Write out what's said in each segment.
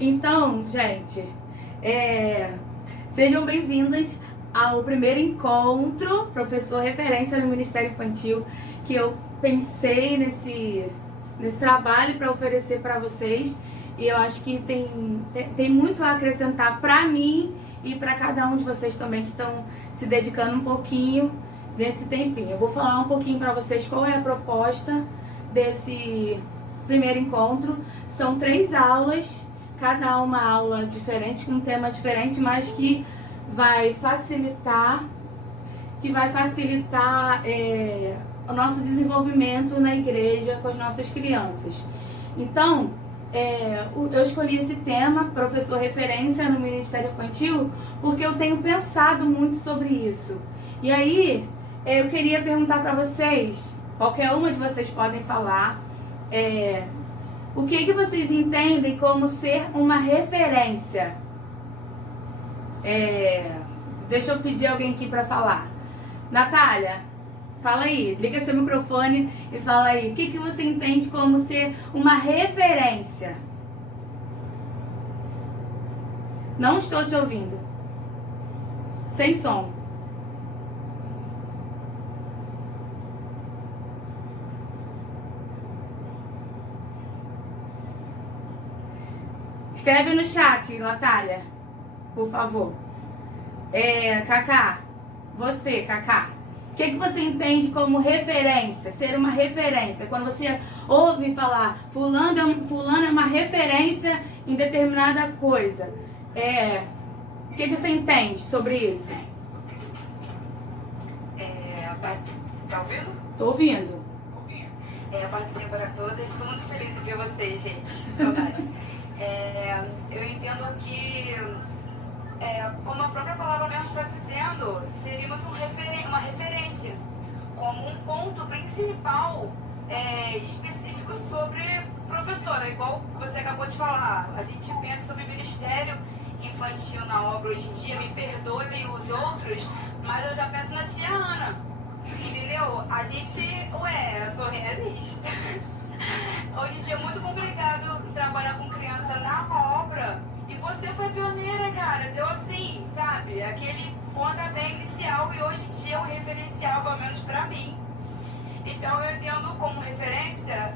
Então, gente, sejam bem-vindas ao primeiro encontro Professor Referência no Ministério Infantil, que eu pensei nesse trabalho para oferecer para vocês, e eu acho que tem muito a acrescentar para mim e para cada um de vocês também que estão se dedicando um pouquinho nesse tempinho. Eu vou falar um pouquinho para vocês qual é a proposta desse primeiro encontro. São 3 aulas, cada uma aula diferente, com um tema diferente, mas que vai facilitar o nosso desenvolvimento na igreja com as nossas crianças. Então, eu escolhi esse tema, Professor Referência no Ministério Infantil, porque eu tenho pensado muito sobre isso. E aí, eu queria perguntar para vocês, qualquer uma de vocês podem falar, o que vocês entendem como ser uma referência? Deixa eu pedir alguém aqui para falar. Natália, fala aí, liga seu microfone e fala aí. O que você entende como ser uma referência? Não estou te ouvindo. Sem som. Escreve no chat, Natália, por favor. Cacá, você, Cacá, o que você entende como referência, ser uma referência? Quando você ouve falar, fulano é uma referência em determinada coisa, o que você entende sobre isso? Tá ouvindo? Tô ouvindo. Participo para todas, estou muito feliz em ver vocês, gente, saudades. Eu entendo que, como a própria palavra mesmo está dizendo, seríamos uma referência, como um ponto principal específico sobre professora, igual você acabou de falar. A gente pensa sobre ministério infantil na obra hoje em dia, me perdoem os outros, mas eu já penso na tia Ana, entendeu? A gente, eu sou realista. Hoje em dia é muito complicado trabalhar com criança na obra. E você foi pioneira, cara. Deu assim, sabe? Aquele pontapé inicial e hoje em dia é um referencial, pelo menos pra mim. Então eu entendo como referência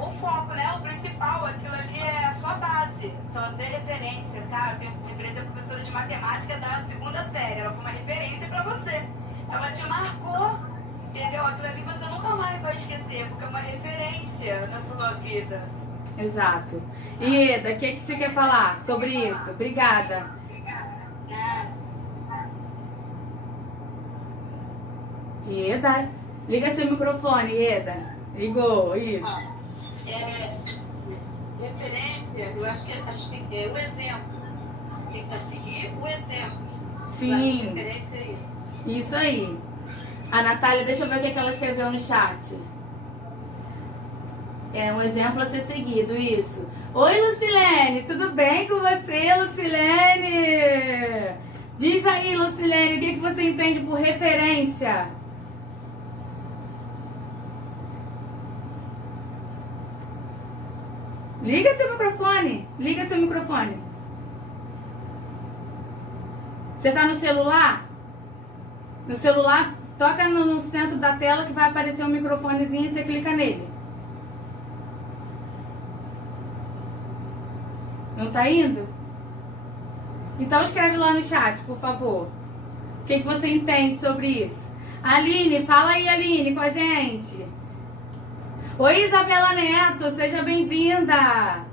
o foco, né? O principal, aquilo ali é a sua base. Só ter referência, tá? Tem referência da professora de matemática da 2ª série. Ela foi uma referência pra você. Então ela te marcou. Entendeu? Aquilo ali você nunca mais vai esquecer, porque é uma referência na sua vida. Exato. E Eda, o que você quer falar sobre isso? Obrigada. Eda, liga seu microfone, Eda. Ligou, isso. Referência, eu acho que a gente tem que ter o exemplo. Tem que seguir o exemplo. Sim. Referência é isso aí. A Natália, deixa eu ver o que ela escreveu no chat. É um exemplo a ser seguido, isso. Oi, Lucilene, tudo bem com você, Lucilene? Diz aí, Lucilene, o que você entende por referência? Liga seu microfone, liga seu microfone. Você tá no celular? No celular, toca no centro da tela que vai aparecer um microfonezinho e você clica nele. Não tá indo? Então escreve lá no chat, por favor. O que você entende sobre isso? Aline, fala aí, Aline, com a gente. Oi, Isabela Neto, seja bem-vinda.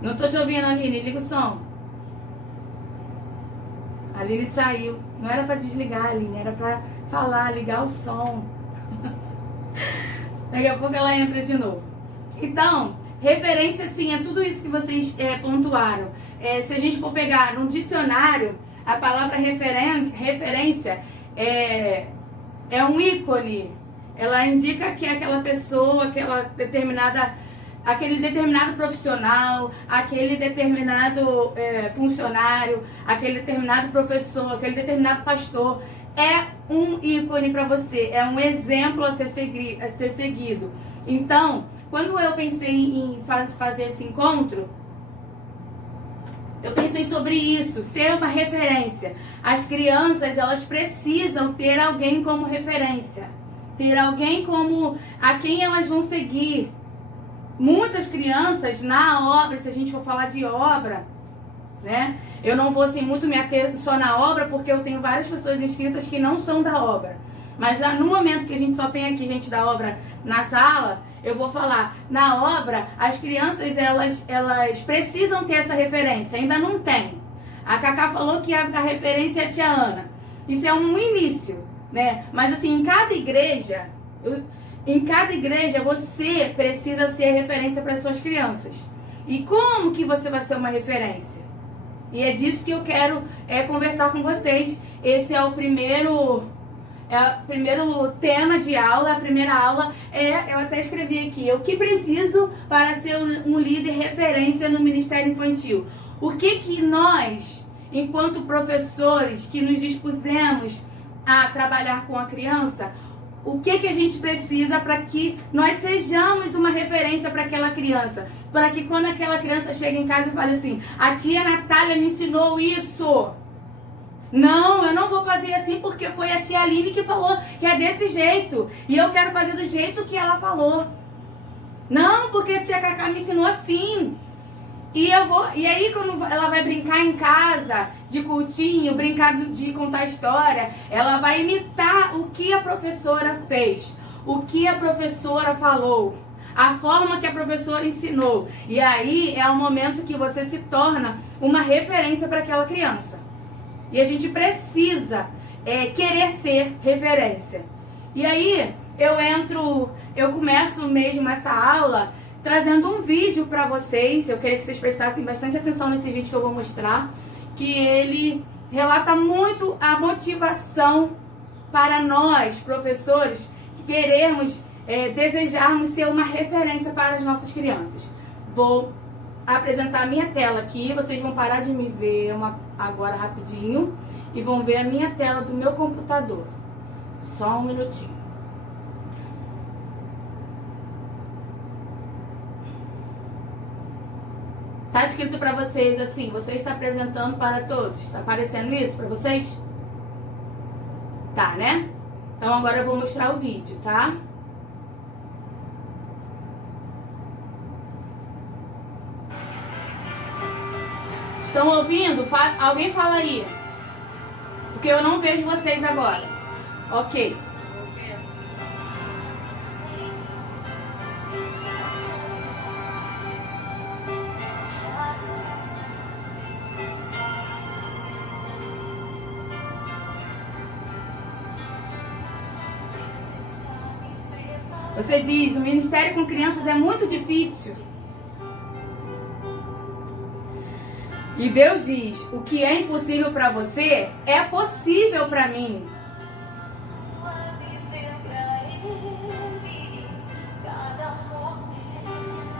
Não tô te ouvindo, Aline, liga o som. A Aline saiu. Não era pra desligar, Aline, era pra falar, ligar o som. Daqui a pouco ela entra de novo. Então, referência, sim, é tudo isso que vocês pontuaram. Se a gente for pegar num dicionário, a palavra referência é um ícone. Ela indica que aquela pessoa, aquele determinado profissional, aquele determinado funcionário, aquele determinado professor, aquele determinado pastor, é um ícone para você, é um exemplo a ser seguido. Então, quando eu pensei em fazer esse encontro, eu pensei sobre isso, ser uma referência. As crianças, elas precisam ter alguém como referência. Ter alguém como a quem elas vão seguir. Muitas crianças na obra, se a gente for falar de obra, né? Eu não vou assim muito me ater só na obra, porque eu tenho várias pessoas inscritas que não são da obra. Mas no momento que a gente só tem aqui gente da obra na sala, eu vou falar, na obra, as crianças, elas precisam ter essa referência, ainda não tem. A Cacá falou que a referência é a tia Ana. Isso é um início, né? Mas assim, em cada igreja você precisa ser referência para as suas crianças. E como que você vai ser uma referência? E é disso que eu quero conversar com vocês. Esse é o primeiro tema de aula. A primeira aula eu até escrevi aqui, o que preciso para ser um líder referência no Ministério Infantil. O que nós, enquanto professores que nos dispusemos a trabalhar com a criança, o que a gente precisa para que nós sejamos uma referência para aquela criança? Para que quando aquela criança chega em casa e fale assim, a tia Natália me ensinou isso. Não, eu não vou fazer assim porque foi a tia Aline que falou que é desse jeito. E eu quero fazer do jeito que ela falou. Não, porque a tia Cacá me ensinou assim. E aí quando ela vai brincar em casa, de cultinho, brincar de contar história, ela vai imitar o que a professora fez, o que a professora falou, a forma que a professora ensinou. E aí é o momento que você se torna uma referência para aquela criança. E a gente precisa querer ser referência. E aí eu começo mesmo essa aula trazendo um vídeo para vocês. Eu queria que vocês prestassem bastante atenção nesse vídeo que eu vou mostrar, que ele relata muito a motivação para nós, professores, que queremos, desejarmos ser uma referência para as nossas crianças. Vou apresentar a minha tela aqui, vocês vão parar de me ver agora rapidinho e vão ver a minha tela do meu computador. Só um minutinho. Tá escrito para vocês assim, você está apresentando para todos. Está aparecendo isso para vocês? Tá, né? Então agora eu vou mostrar o vídeo, tá? Estão ouvindo? Alguém fala aí. Porque eu não vejo vocês agora. Ok. Você diz, o ministério com crianças é muito difícil. E Deus diz, o que é impossível para você é possível para mim.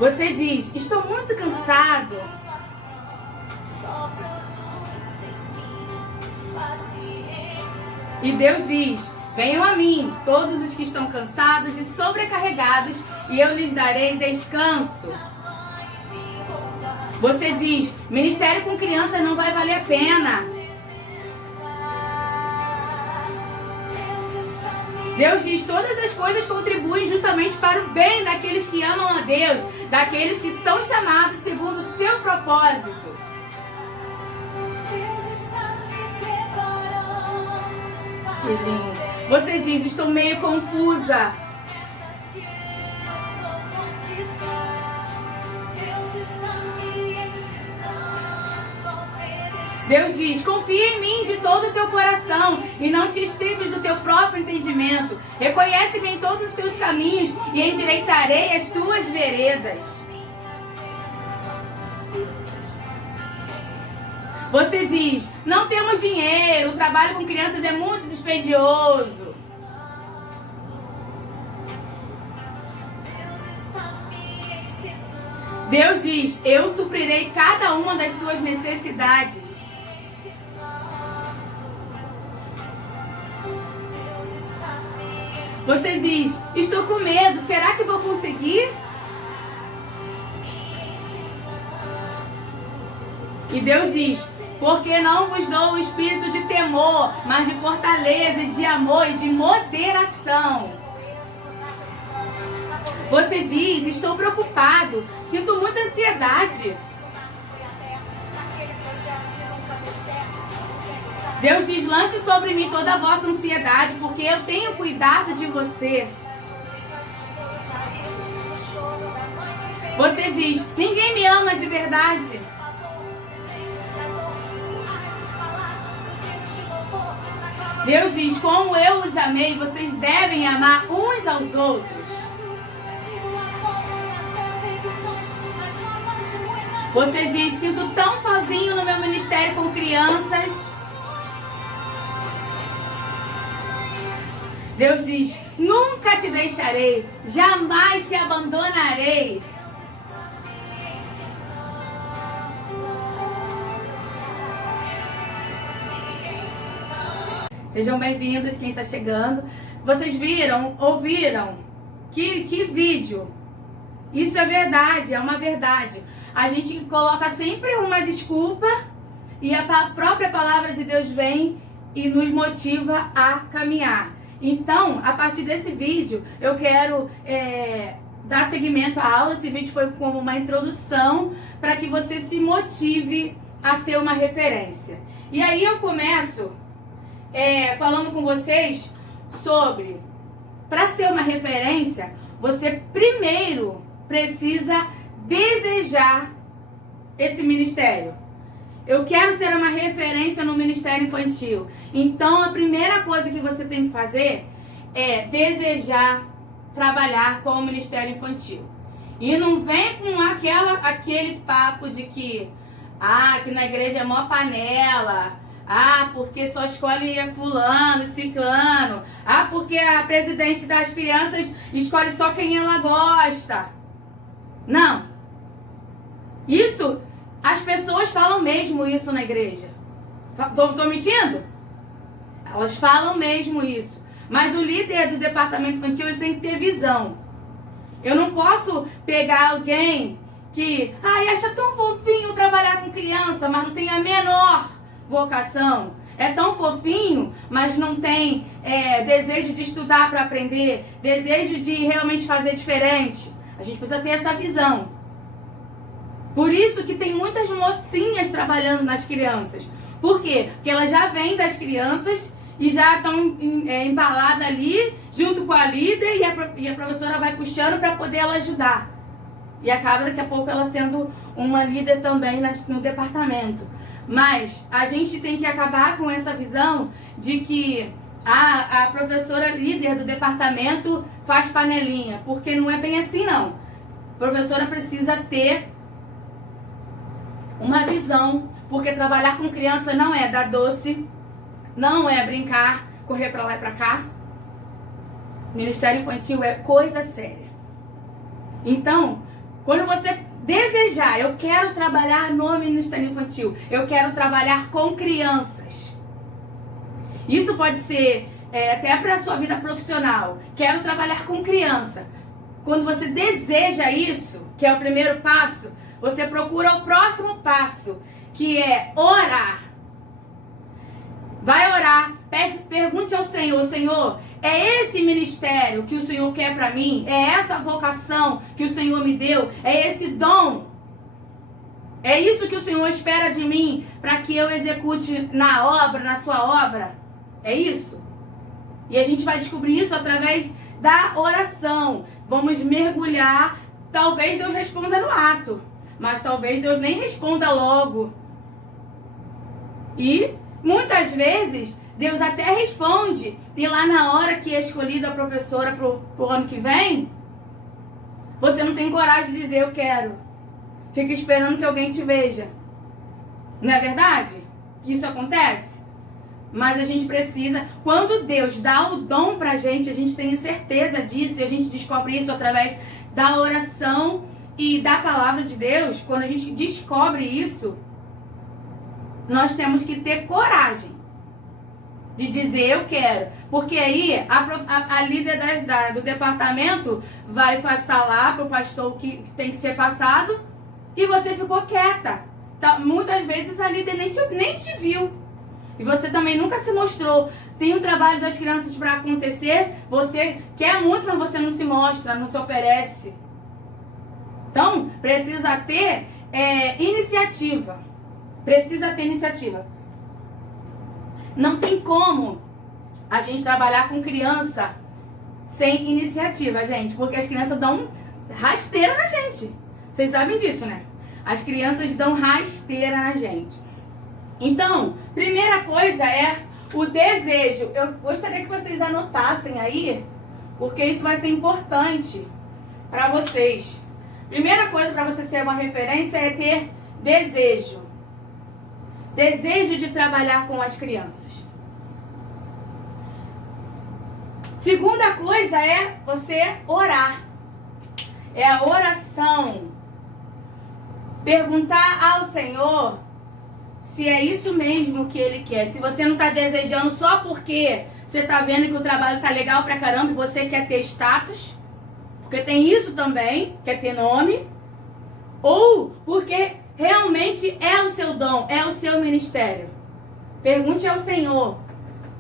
Você diz, estou muito cansado. E Deus diz, venham a mim, todos os que estão cansados e sobrecarregados, e eu lhes darei descanso. Você diz, ministério com crianças não vai valer a pena. Deus diz, todas as coisas contribuem juntamente para o bem daqueles que amam a Deus, daqueles que são chamados segundo o seu propósito. Que lindo. Você diz, estou meio confusa. Deus diz, confia em mim de todo o teu coração e não te estribes do teu próprio entendimento. Reconhece-me em todos os teus caminhos e endireitarei as tuas veredas. Você diz, não temos dinheiro, o trabalho com crianças é muito dispendioso. Deus diz, eu suprirei cada uma das suas necessidades. Você diz, estou com medo, será que vou conseguir? E Deus diz: porque não vos dou o espírito de temor, mas de fortaleza, de amor e de moderação. Você diz: estou preocupado, sinto muita ansiedade. Deus diz: lance sobre mim toda a vossa ansiedade, porque eu tenho cuidado de você. Você diz: ninguém me ama de verdade. Deus diz: como eu os amei, vocês devem amar uns aos outros. Você diz: sinto tão sozinho no meu ministério com crianças. Deus diz: nunca te deixarei, jamais te abandonarei. Sejam bem-vindos quem está chegando. Vocês viram, ouviram? Que vídeo? Isso é verdade, é uma verdade. A gente coloca sempre uma desculpa e a própria palavra de Deus vem e nos motiva a caminhar. Então, a partir desse vídeo, eu quero dar seguimento à aula. Esse vídeo foi como uma introdução para que você se motive a ser uma referência. E aí eu começo falando com vocês sobre, para ser uma referência, você primeiro precisa desejar esse ministério. Eu quero ser uma referência no ministério infantil. Então, a primeira coisa que você tem que fazer é desejar trabalhar com o ministério infantil. E não vem com aquele papo de que na igreja é mó panela. Porque só escolhe fulano, ciclano. Porque a presidente das crianças escolhe só quem ela gosta. Não. Isso... As pessoas falam mesmo isso na igreja. Tô mentindo? Elas falam mesmo isso. Mas o líder do departamento infantil, ele tem que ter visão. Eu não posso pegar alguém que acha tão fofinho trabalhar com criança, mas não tem a menor vocação. É tão fofinho, mas não tem desejo de estudar para aprender, desejo de realmente fazer diferente. A gente precisa ter essa visão. Por isso que tem muitas mocinhas trabalhando nas crianças. Por quê? Porque elas já vêm das crianças e já estão embaladas ali, junto com a líder, e a professora vai puxando para poder ela ajudar. E acaba daqui a pouco ela sendo uma líder também no departamento. Mas a gente tem que acabar com essa visão de que a professora líder do departamento faz panelinha. Porque não é bem assim, não. A professora precisa ter uma visão, porque trabalhar com criança não é dar doce, não é brincar, correr pra lá e pra cá. Ministério infantil é coisa séria. Então, quando você desejar, eu quero trabalhar no Ministério Infantil, eu quero trabalhar com crianças. Isso pode ser até para a sua vida profissional. Quero trabalhar com criança. Quando você deseja isso, que é o primeiro passo, você procura o próximo passo, que é orar. Vai orar, pergunte ao Senhor: Senhor, é esse ministério que o Senhor quer para mim? É essa vocação que o Senhor me deu? É esse dom? É isso que o Senhor espera de mim para que eu execute na obra, na sua obra? É isso? E a gente vai descobrir isso através da oração. Vamos mergulhar. Talvez Deus responda no ato, mas talvez Deus nem responda logo. E muitas vezes Deus até responde, e lá na hora que é escolhida a professora pro ano que vem, você não tem coragem de dizer eu quero. Fica esperando que alguém te veja. Não é verdade que isso acontece? Mas a gente precisa, quando Deus dá o dom pra gente, a gente tem certeza disso, e a gente descobre isso através da oração e da palavra de Deus. Quando a gente descobre isso, nós temos que ter coragem de dizer eu quero. Porque aí a líder do departamento vai passar lá pro pastor que tem que ser passado, e você ficou quieta. muitas vezes a líder nem te viu. E você também nunca se mostrou. Tem um trabalho das crianças para acontecer, você quer muito, mas você não se mostra, não se oferece. Então, precisa ter iniciativa. Precisa ter iniciativa. Não tem como a gente trabalhar com criança sem iniciativa, gente. Porque as crianças dão rasteira na gente. Vocês sabem disso, né? As crianças dão rasteira na gente. Então, primeira coisa é o desejo. Eu gostaria que vocês anotassem aí, porque isso vai ser importante para vocês. Primeira coisa para você ser uma referência é ter desejo. Desejo de trabalhar com as crianças. Segunda coisa é você orar. É a oração. Perguntar ao Senhor se é isso mesmo que Ele quer. Se você não está desejando só porque você está vendo que o trabalho está legal pra caramba e você quer ter status, porque tem isso também, quer ter nome, ou porque realmente é o seu dom, é o seu ministério. Pergunte ao Senhor.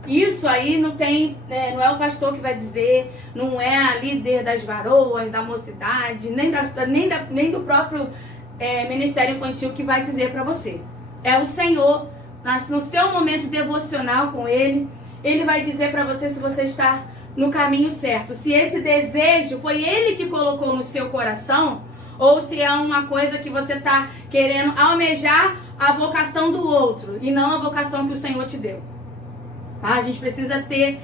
Isso aí não tem, não é o pastor que vai dizer, não é a líder das varoas, da mocidade, nem do próprio ministério infantil que vai dizer para você. É o Senhor, no seu momento devocional com Ele, Ele vai dizer para você se você está no caminho certo. Se esse desejo foi Ele que colocou no seu coração, ou se é uma coisa que você está querendo almejar a vocação do outro, e não a vocação que o Senhor te deu. Tá? A gente precisa ter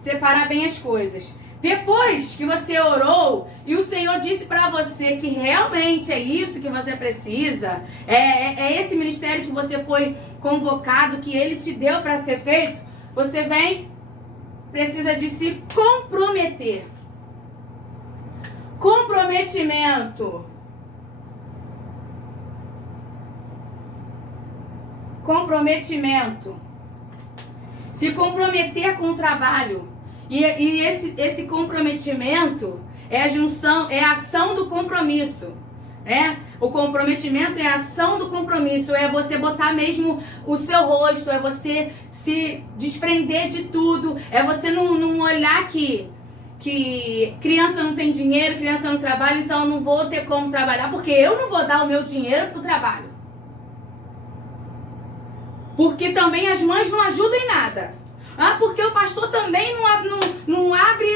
separar bem as coisas. Depois que você orou e o Senhor disse para você que realmente é isso que você precisa, é esse ministério que você foi convocado, que Ele te deu para ser feito, você precisa de se comprometer. Comprometimento. Comprometimento. Se comprometer com o trabalho. E esse comprometimento é a junção, é a ação do compromisso, né? O comprometimento é a ação do compromisso, é você botar mesmo o seu rosto, é você se desprender de tudo, é você não olhar que criança não tem dinheiro, criança não trabalha, então eu não vou ter como trabalhar, porque eu não vou dar o meu dinheiro pro trabalho. Porque também as mães não ajudam em nada. Porque o pastor também não abre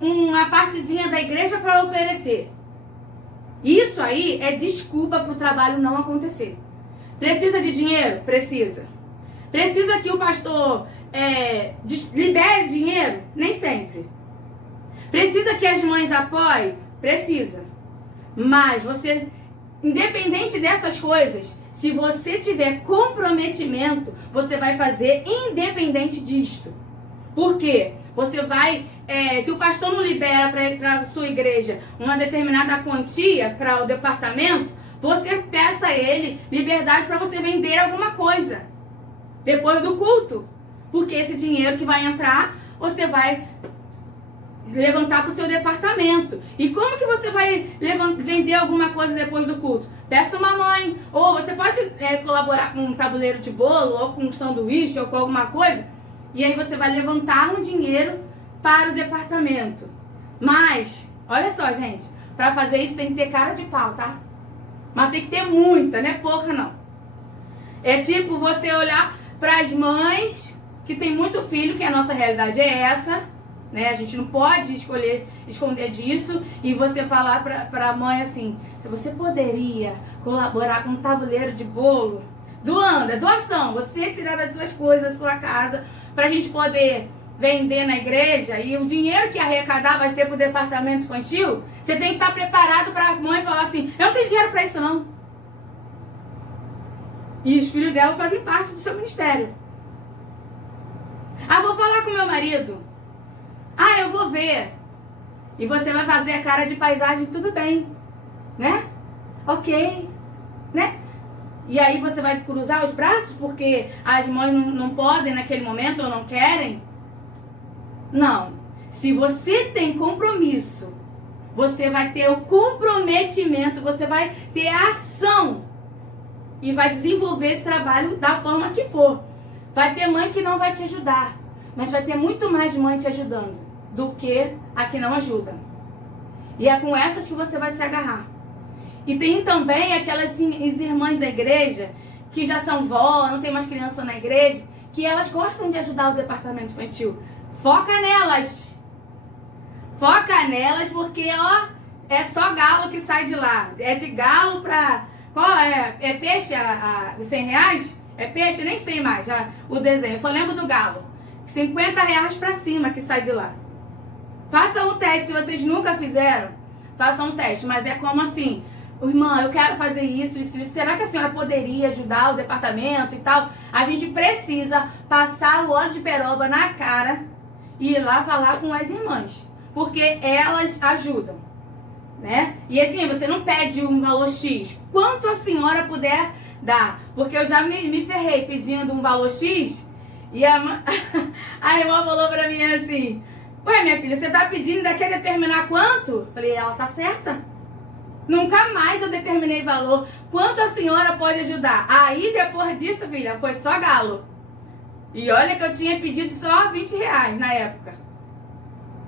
uma partezinha da igreja para oferecer. Isso aí é desculpa para o trabalho não acontecer. Precisa de dinheiro? Precisa. Precisa que o pastor libere dinheiro? Nem sempre. Precisa que as mães apoiem? Precisa. Mas você, independente dessas coisas, se você tiver comprometimento, você vai fazer independente disto. Por quê? Você vai, se o pastor não libera para a sua igreja uma determinada quantia para o departamento, você peça a ele liberdade para você vender alguma coisa depois do culto. Porque esse dinheiro que vai entrar, você vai levantar para o seu departamento. E como que você vai vender alguma coisa depois do culto? Peça uma mãe. Ou você pode colaborar com um tabuleiro de bolo, ou com um sanduíche, ou com alguma coisa. E aí você vai levantar um dinheiro para o departamento. Mas, olha só, gente. Para fazer isso tem que ter cara de pau, tá? Mas tem que ter muita, não é pouca não. É tipo você olhar para as mães que tem muito filho, que a nossa realidade é essa, né? A gente não pode esconder disso, e você falar para a mãe assim: se você poderia colaborar com um tabuleiro de bolo, doação, você tirar das suas coisas da sua casa para a gente poder vender na igreja, e o dinheiro que arrecadar vai ser para o departamento infantil. Você tem que estar preparado para a mãe falar assim: eu não tenho dinheiro para isso não. E os filhos dela fazem parte do seu ministério. Vou falar com meu marido. Eu vou ver. E você vai fazer a cara de paisagem, tudo bem, né? Ok, né? E aí você vai cruzar os braços porque as mães não podem naquele momento ou não querem? Não. Se você tem compromisso, você vai ter o comprometimento, você vai ter a ação e vai desenvolver esse trabalho da forma que for. Vai ter mãe que não vai te ajudar, mas vai ter muito mais mãe te ajudando do que a que não ajuda. E é com essas que você vai se agarrar. E tem também aquelas irmãs da igreja que já são vó, não tem mais criança na igreja, que elas gostam de ajudar o departamento infantil. Foca nelas. Foca nelas porque, ó, é só galo que sai de lá. É de galo pra... Qual é? É peixe os 100 reais? É peixe? Nem sei mais já, o desenho. Eu só lembro do galo. 50 reais pra cima que sai de lá. Façam um teste, se vocês nunca fizeram. Façam um teste, mas é como assim... Irmã, eu quero fazer isso. Será que a senhora poderia ajudar o departamento e tal? A gente precisa passar o óleo de peroba na cara e ir lá falar com as irmãs. Porque elas ajudam, né? E assim, você não pede um valor X. Quanto a senhora puder dar. Porque eu já me ferrei pedindo um valor X e a irmã falou pra mim assim... Ué, minha filha, você tá pedindo e ainda quer determinar quanto? Falei, ela tá certa. Nunca mais eu determinei valor. Quanto a senhora pode ajudar? Aí, depois disso, filha, foi só galo. E olha que eu tinha pedido só 20 reais na época.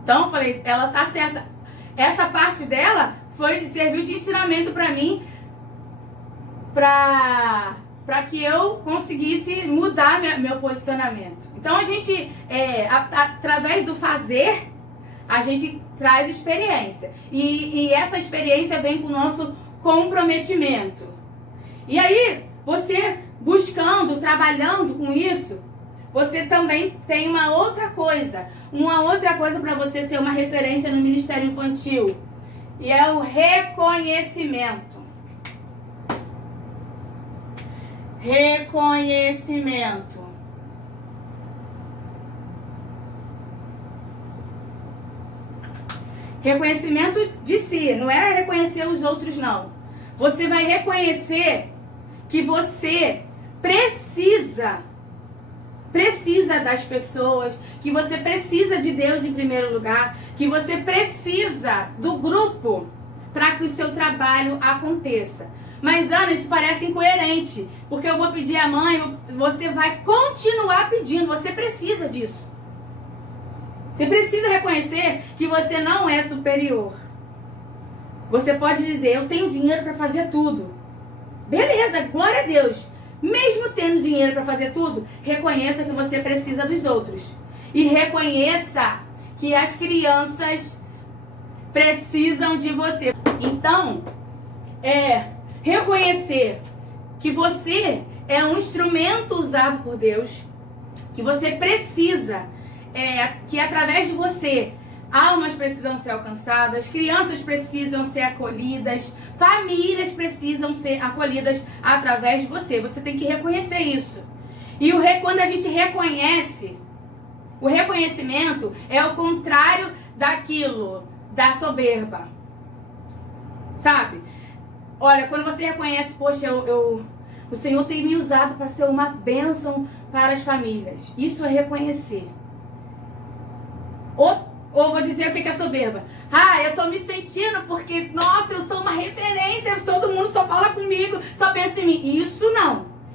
Então, eu falei, ela tá certa. Essa parte dela serviu de ensinamento pra mim, pra que eu conseguisse mudar meu posicionamento. Então, a gente, através do fazer, a gente traz experiência. E essa experiência vem com o nosso comprometimento. E aí, você buscando, trabalhando com isso, você também tem uma outra coisa para você ser uma referência no Ministério Infantil. E é o reconhecimento. Reconhecimento. Reconhecimento de si, não é reconhecer os outros, não. Você vai reconhecer que você precisa das pessoas, que você precisa de Deus em primeiro lugar, que você precisa do grupo para que o seu trabalho aconteça. Mas, Ana, isso parece incoerente, porque eu vou pedir à mãe, você vai continuar pedindo, você precisa disso. Você precisa reconhecer que você não é superior. Você pode dizer, eu tenho dinheiro para fazer tudo. Beleza, glória a Deus. Mesmo tendo dinheiro para fazer tudo, reconheça que você precisa dos outros. E reconheça que as crianças precisam de você. Então, reconhecer que você é um instrumento usado por Deus, que você precisa... que através de você, almas precisam ser alcançadas, crianças precisam ser acolhidas, famílias precisam ser acolhidas através de você. Você tem que reconhecer isso. E quando a gente reconhece, o reconhecimento é o contrário daquilo, da soberba. Sabe? Olha, quando você reconhece, poxa, o Senhor tem me usado para ser uma bênção para as famílias. Isso é reconhecer. Ou vou dizer o que é soberba. Eu tô me sentindo porque, nossa, eu sou uma referência, todo mundo só fala comigo, só pensa em mim.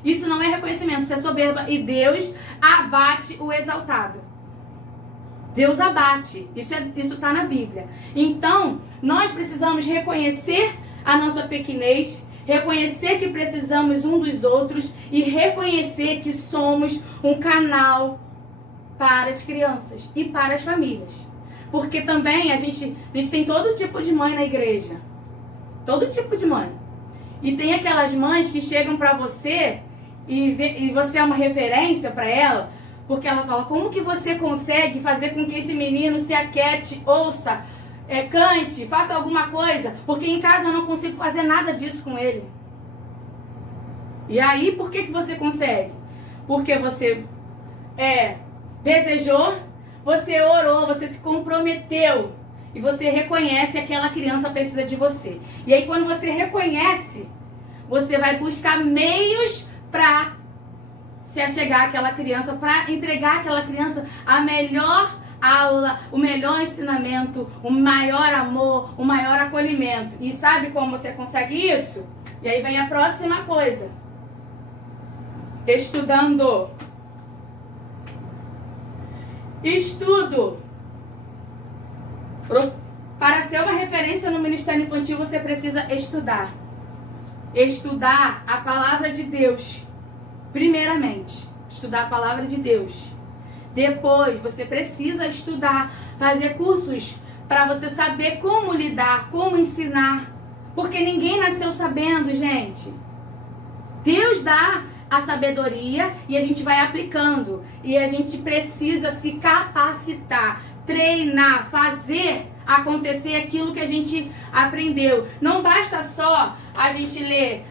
Isso não é reconhecimento, isso é soberba. E Deus abate o exaltado. Deus abate, isso tá na Bíblia. Então, nós precisamos reconhecer a nossa pequenez, reconhecer que precisamos um dos outros e reconhecer que somos um canal para as crianças e para as famílias. Porque também a gente tem todo tipo de mãe na igreja. Todo tipo de mãe. E tem aquelas mães que chegam para você e você é uma referência para ela, porque ela fala, como que você consegue fazer com que esse menino se aquiete, ouça, cante, faça alguma coisa? Porque em casa eu não consigo fazer nada disso com ele. E aí, por que você consegue? Porque você desejou, você orou, você se comprometeu e você reconhece que aquela criança precisa de você. E aí quando você reconhece, você vai buscar meios para se achegar àquela criança, para entregar àquela criança a melhor aula, o melhor ensinamento, o maior amor, o maior acolhimento. E sabe como você consegue isso? E aí vem a próxima coisa. Estudando. Estudo. Para ser uma referência no Ministério Infantil, você precisa estudar. Estudar a palavra de Deus. Primeiramente, estudar a palavra de Deus. Depois, você precisa estudar, fazer cursos para você saber como lidar, como ensinar. Porque ninguém nasceu sabendo, gente. Deus dá a sabedoria e a gente vai aplicando. E a gente precisa se capacitar, treinar, fazer acontecer aquilo que a gente aprendeu. Não basta só a gente ler,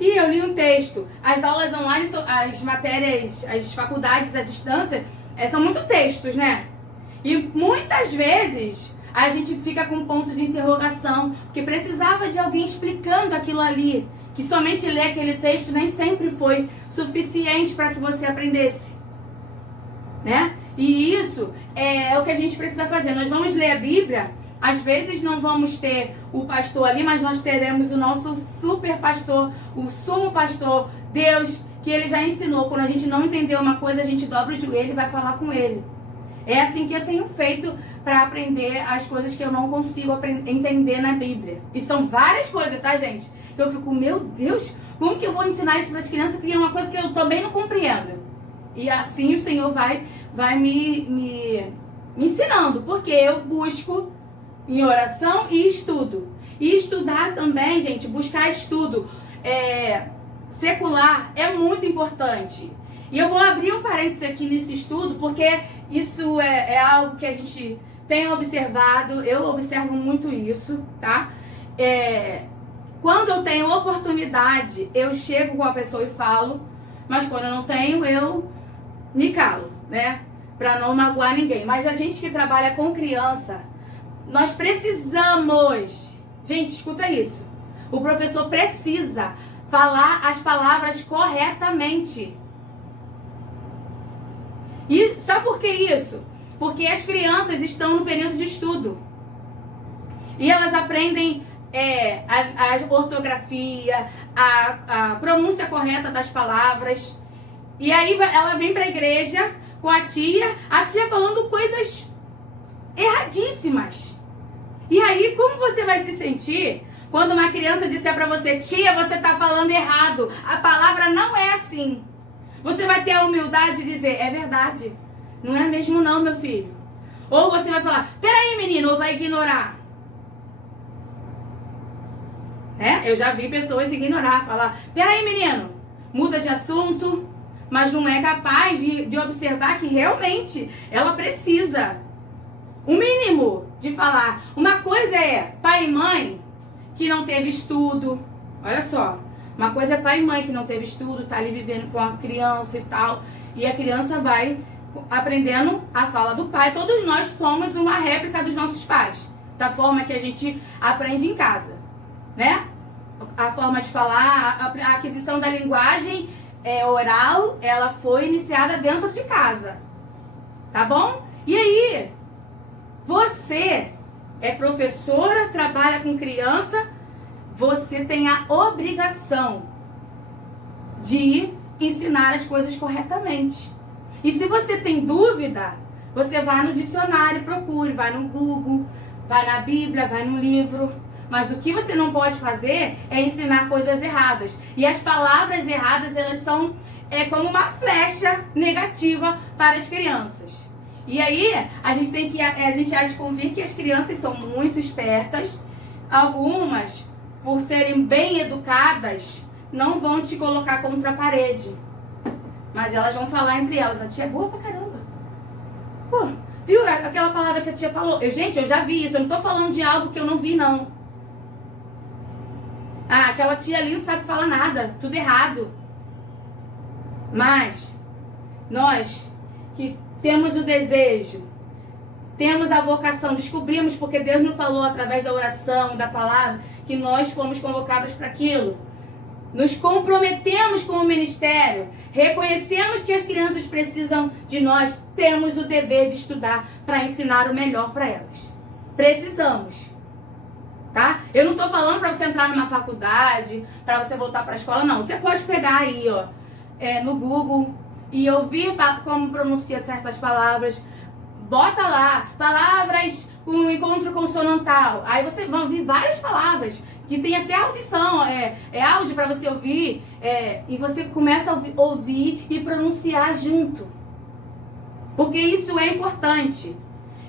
eu li um texto. As aulas online, as matérias, as faculdades à distância, são muito textos, né? E muitas vezes a gente fica com um ponto de interrogação, porque precisava de alguém explicando aquilo ali, que somente ler aquele texto nem sempre foi suficiente para que você aprendesse, né? E isso é o que a gente precisa fazer. Nós vamos ler a Bíblia, às vezes não vamos ter o pastor ali, mas nós teremos o nosso super pastor, o sumo pastor, Deus, que ele já ensinou. Quando a gente não entender uma coisa, a gente dobra o joelho e vai falar com ele. É assim que eu tenho feito para aprender as coisas que eu não consigo entender na Bíblia. E são várias coisas, tá, gente? Eu fico, meu Deus, como que eu vou ensinar isso para as crianças? Porque é uma coisa que eu também não compreendo. E assim o Senhor vai me ensinando, porque eu busco em oração e estudo. E estudar também, gente, buscar estudo secular é muito importante. E eu vou abrir um parênteses aqui nesse estudo, porque isso é algo que a gente tem observado, eu observo muito isso, tá? Quando eu tenho oportunidade, eu chego com a pessoa e falo, mas quando eu não tenho, eu me calo, né? Pra não magoar ninguém. Mas a gente que trabalha com criança, nós precisamos... Gente, escuta isso. O professor precisa falar as palavras corretamente. E sabe por que isso? Porque as crianças estão no período de estudo. E elas aprendem a ortografia, a pronúncia correta das palavras. E aí ela vem para a igreja com a tia falando coisas erradíssimas. E aí, como você vai se sentir quando uma criança disser para você, tia, você está falando errado, a palavra não é assim? Você vai ter a humildade de dizer, é verdade, não é mesmo não, meu filho. Ou você vai falar, peraí, menino, ou vai ignorar. Eu já vi pessoas ignorar, falar, peraí, menino, muda de assunto, mas não é capaz de observar que realmente ela precisa, o mínimo de falar. Uma coisa é pai e mãe que não teve estudo, olha só, uma coisa é pai e mãe que não teve estudo, tá ali vivendo com a criança e tal, e a criança vai aprendendo a fala do pai. Todos nós somos uma réplica dos nossos pais, da forma que a gente aprende em casa, né? A forma de falar, a aquisição da linguagem oral, ela foi iniciada dentro de casa, tá bom? E aí, você é professora, trabalha com criança, você tem a obrigação de ensinar as coisas corretamente. E se você tem dúvida, você vai no dicionário, procure, vai no Google, vai na Bíblia, vai no livro. Mas o que você não pode fazer é ensinar coisas erradas. E as palavras erradas, elas são como uma flecha negativa para as crianças. E aí, a gente há de convir que as crianças são muito espertas. Algumas, por serem bem educadas, não vão te colocar contra a parede. Mas elas vão falar entre elas, a tia é boa pra caramba. Pô, viu aquela palavra que a tia falou? Gente, eu já vi isso, eu não tô falando de algo que eu não vi, não. Aquela tia ali não sabe falar nada, tudo errado. Mas, nós que temos o desejo, temos a vocação, descobrimos porque Deus nos falou através da oração, da palavra, que nós fomos convocados para aquilo. Nos comprometemos com o ministério, reconhecemos que as crianças precisam de nós, temos o dever de estudar para ensinar o melhor para elas. Precisamos. Tá? Eu não tô falando para você entrar numa faculdade, para você voltar para a escola, não. Você pode pegar aí, no Google e ouvir como pronuncia certas palavras. Bota lá, palavras com encontro consonantal. Aí você vai ouvir várias palavras, que tem até audição, áudio para você ouvir, e você começa a ouvir e pronunciar junto. Porque isso é importante.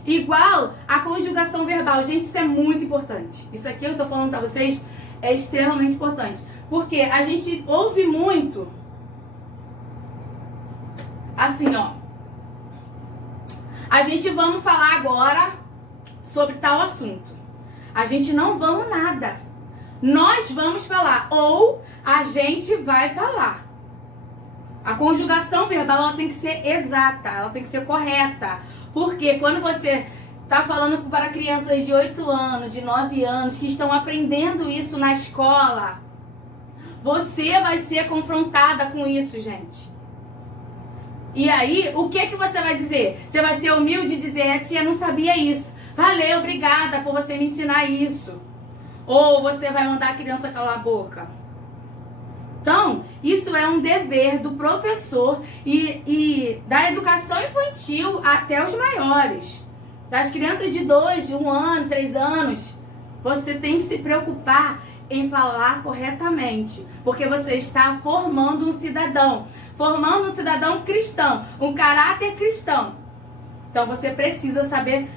Igual a conjugação verbal. Gente, isso é muito importante. Isso aqui eu tô falando pra vocês é extremamente importante. Porque a gente ouve muito assim, ó. A gente vamos falar agora sobre tal assunto. A gente não vamos nada. Nós vamos falar ou a gente vai falar. A conjugação verbal ela tem que ser exata, ela tem que ser correta. Porque quando você está falando para crianças de 8 anos, de 9 anos, que estão aprendendo isso na escola, você vai ser confrontada com isso, gente. E aí, o que você vai dizer? Você vai ser humilde e dizer, a tia não sabia isso. Valeu, obrigada por você me ensinar isso. Ou você vai mandar a criança calar a boca. Então, isso é um dever do professor e da educação infantil até os maiores. Das crianças de 2, de 1 ano, 3 anos, você tem que se preocupar em falar corretamente. Porque você está formando um cidadão cristão, um caráter cristão. Então, você precisa saber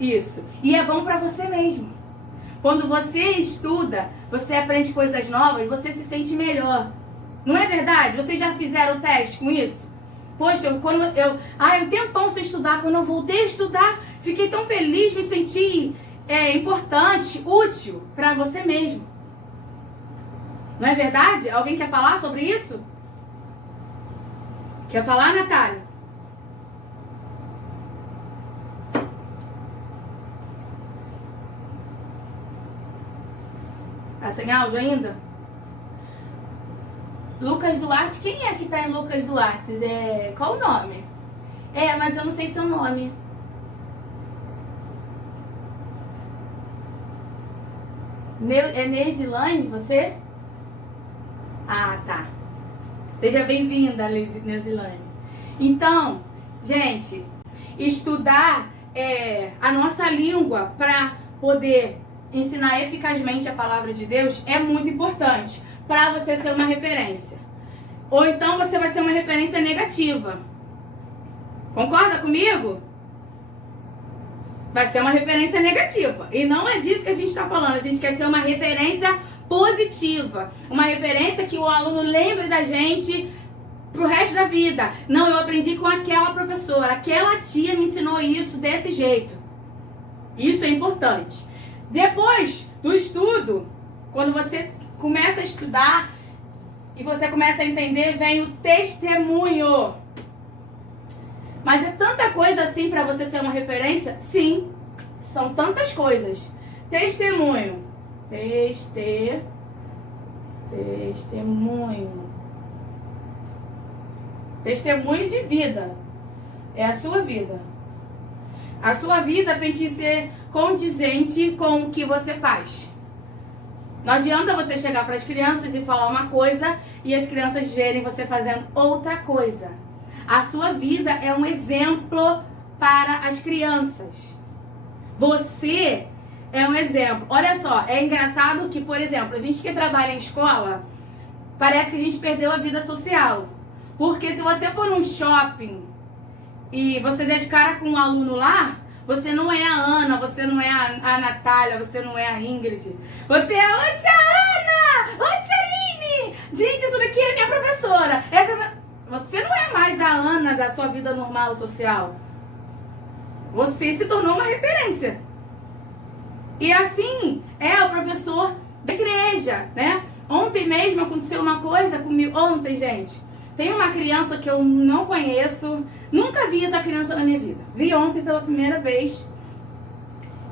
isso. E é bom para você mesmo. Quando você estuda, você aprende coisas novas, você se sente melhor. Não é verdade? Vocês já fizeram o teste com isso? Poxa, um tempão sem estudar, quando eu voltei a estudar, fiquei tão feliz, me senti importante, útil para você mesmo. Não é verdade? Alguém quer falar sobre isso? Quer falar, Natália? Tá sem áudio ainda? Lucas Duarte, quem é que tá em Lucas Duarte? Qual o nome? Mas eu não sei seu nome. É Neuzilane, você? Ah, tá. Seja bem-vinda, Neuzilane. Então, gente, estudar a nossa língua para poder ensinar eficazmente a palavra de Deus é muito importante para você ser uma referência. Ou então você vai ser uma referência negativa. Concorda comigo? Vai ser uma referência negativa. E não é disso que a gente está falando. A gente quer ser uma referência positiva. Uma referência que o aluno lembre da gente pro resto da vida. Não, eu aprendi com aquela professora. Aquela tia me ensinou isso desse jeito. Isso é importante. Depois do estudo, quando você começa a estudar e você começa a entender, vem o testemunho. Mas é tanta coisa assim para você ser uma referência? Sim, são tantas coisas. Testemunho. Testemunho. Testemunho de vida. É a sua vida. A sua vida tem que ser condizente com o que você faz. Não adianta você chegar para as crianças e falar uma coisa e as crianças verem você fazendo outra coisa. A sua vida é um exemplo para as crianças. Você é um exemplo. Olha só, é engraçado que, por exemplo, a gente que trabalha em escola, parece que a gente perdeu a vida social. Porque se você for num shopping e você der de cara com um aluno lá, você não é a Ana, você não é a Natália, você não é a Ingrid. Você é a tia Ana! Oi, tia Aline! Gente, isso daqui é minha professora. Você não é mais a Ana da sua vida normal social. Você se tornou uma referência. E assim é o professor da igreja, né? Ontem mesmo aconteceu uma coisa comigo. Ontem, gente, tem uma criança que eu não conheço, nunca vi essa criança na minha vida. Vi ontem pela primeira vez.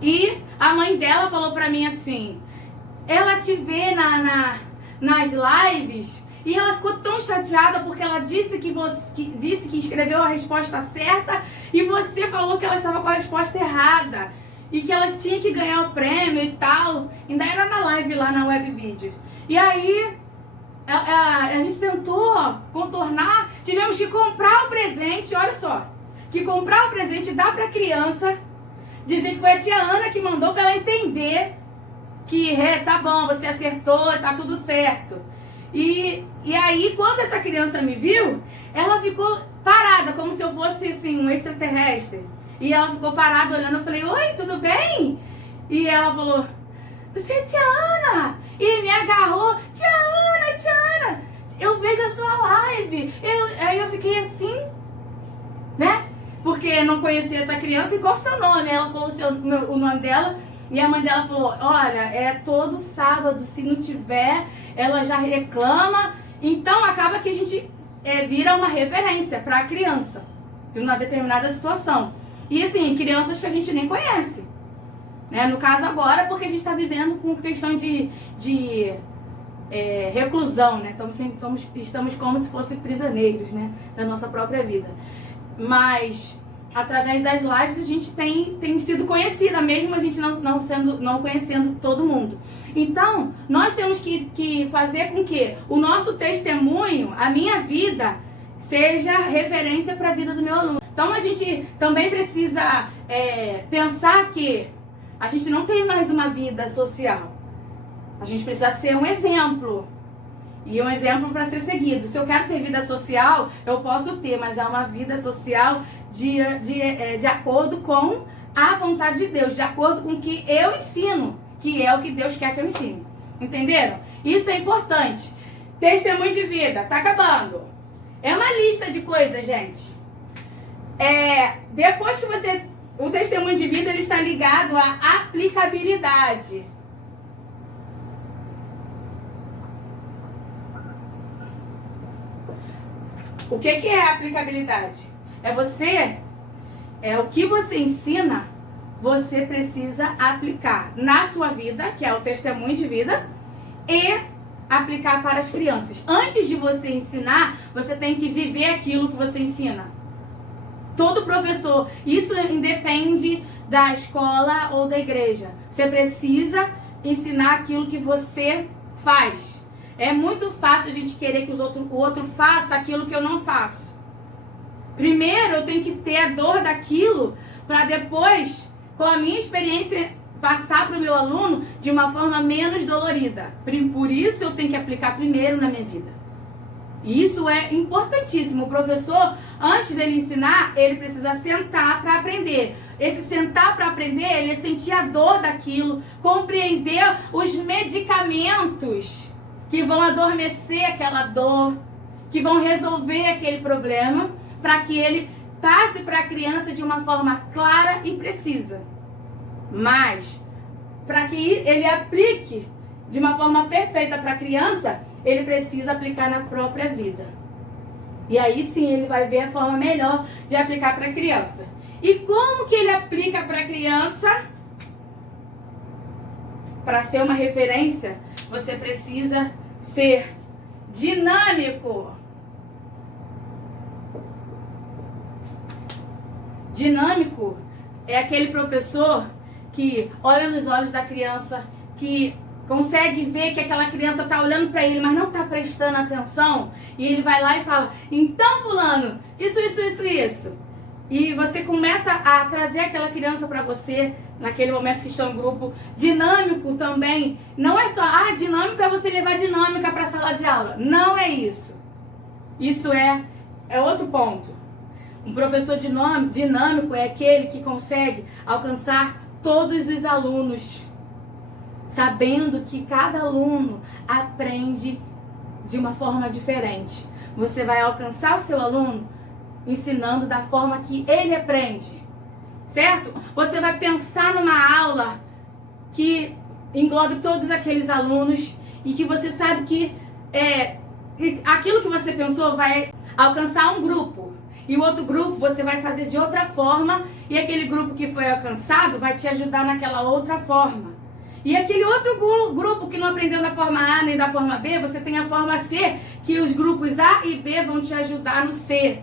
E a mãe dela falou pra mim assim, ela te vê nas lives e ela ficou tão chateada porque ela disse que escreveu a resposta certa e você falou que ela estava com a resposta errada e que ela tinha que ganhar o prêmio e tal. Ainda era na live lá na web vídeo. E aí a gente tentou contornar, tivemos que comprar o presente, olha só, que comprar o presente e dar pra criança, dizer que foi a tia Ana que mandou pra ela entender que tá bom, você acertou, tá tudo certo. E aí, quando essa criança me viu, ela ficou parada, como se eu fosse, assim, um extraterrestre. E ela ficou parada olhando, eu falei, oi, tudo bem? E ela falou, você é tia Ana? E me agarrou, tia Ana, eu vejo a sua live. Aí eu fiquei assim, né? Porque não conhecia essa criança, e qual o seu nome? Ela falou o nome dela, e a mãe dela falou, olha, é todo sábado, se não tiver, ela já reclama. Então acaba que a gente vira uma referência para a criança, em uma determinada situação. E assim, crianças que a gente nem conhece. Né? No caso agora, porque a gente está vivendo com questão de reclusão, né? Estamos como se fossem prisioneiros, né? Da nossa própria vida. Mas através das lives a gente tem sido conhecida, mesmo a gente não conhecendo todo mundo. Então, nós temos que fazer com que o nosso testemunho, a minha vida, seja referência para a vida do meu aluno. Então a gente também precisa pensar que a gente não tem mais uma vida social. A gente precisa ser um exemplo. E um exemplo para ser seguido. Se eu quero ter vida social, eu posso ter, mas é uma vida social de acordo com a vontade de Deus, de acordo com o que eu ensino, que é o que Deus quer que eu ensine. Entenderam? Isso é importante. Testemunho de vida, tá acabando. É uma lista de coisas, gente. Depois que você... O testemunho de vida, ele está ligado à aplicabilidade. O que é a aplicabilidade? É o que você ensina, você precisa aplicar na sua vida, que é o testemunho de vida, e aplicar para as crianças. Antes de você ensinar, você tem que viver aquilo que você ensina. Todo professor, isso independe da escola ou da igreja. Você precisa ensinar aquilo que você faz. É muito fácil a gente querer que o outro faça aquilo que eu não faço. Primeiro eu tenho que ter a dor daquilo para depois, com a minha experiência, passar para o meu aluno de uma forma menos dolorida. Por isso eu tenho que aplicar primeiro na minha vida. E isso é importantíssimo. O professor, antes dele ensinar, ele precisa sentar para aprender. Esse sentar para aprender, ele é sentir a dor daquilo, compreender os medicamentos que vão adormecer aquela dor, que vão resolver aquele problema, para que ele passe para a criança de uma forma clara e precisa. Mas, para que ele aplique de uma forma perfeita para a criança, ele precisa aplicar na própria vida. E aí sim ele vai ver a forma melhor de aplicar para a criança. E como que ele aplica para a criança? Para ser uma referência, você precisa ser dinâmico. Dinâmico é aquele professor que olha nos olhos da criança, que consegue ver que aquela criança está olhando para ele, mas não está prestando atenção. E ele vai lá e fala, então fulano, isso. E você começa a trazer aquela criança para você, naquele momento que estão em grupo. Dinâmico também, não é só, dinâmico é você levar dinâmica para a sala de aula. Não é isso. Isso é outro ponto. Um professor dinâmico é aquele que consegue alcançar todos os alunos, sabendo que cada aluno aprende de uma forma diferente. Você vai alcançar o seu aluno ensinando da forma que ele aprende, certo? Você vai pensar numa aula que englobe todos aqueles alunos e que você sabe que aquilo que você pensou vai alcançar um grupo. E o outro grupo você vai fazer de outra forma, e aquele grupo que foi alcançado vai te ajudar naquela outra forma. E aquele outro grupo que não aprendeu da forma A nem da forma B, você tem a forma C, que os grupos A e B vão te ajudar no C.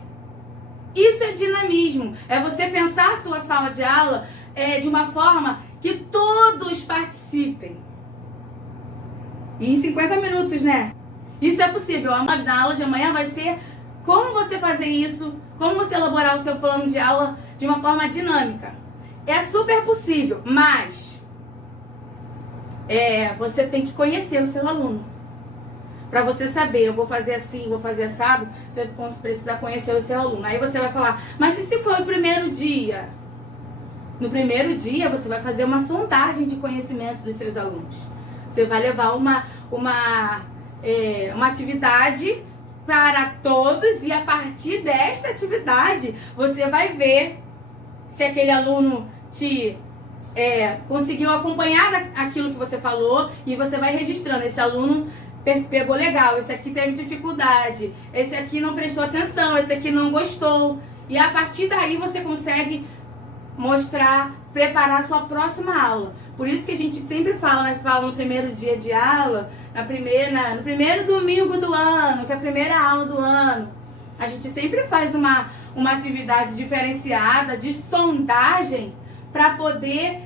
Isso é dinamismo. É você pensar a sua sala de aula de uma forma que todos participem. E em 50 minutos, né? Isso é possível. Na aula de amanhã vai ser como você fazer isso, como você elaborar o seu plano de aula de uma forma dinâmica. É super possível, mas você tem que conhecer o seu aluno. Para você saber, eu vou fazer assim, vou fazer assado, você precisa conhecer o seu aluno. Aí você vai falar, mas e se for o primeiro dia? No primeiro dia, você vai fazer uma sondagem de conhecimento dos seus alunos. Você vai levar uma atividade para todos e a partir desta atividade, você vai ver se aquele aluno conseguiu acompanhar aquilo que você falou e você vai registrando. Esse aluno pegou legal, esse aqui teve dificuldade, esse aqui não prestou atenção, esse aqui não gostou. E a partir daí você consegue preparar a sua próxima aula. Por isso que a gente sempre fala no primeiro dia de aula, no primeiro domingo do ano, que é a primeira aula do ano. A gente sempre faz uma atividade diferenciada de sondagem para poder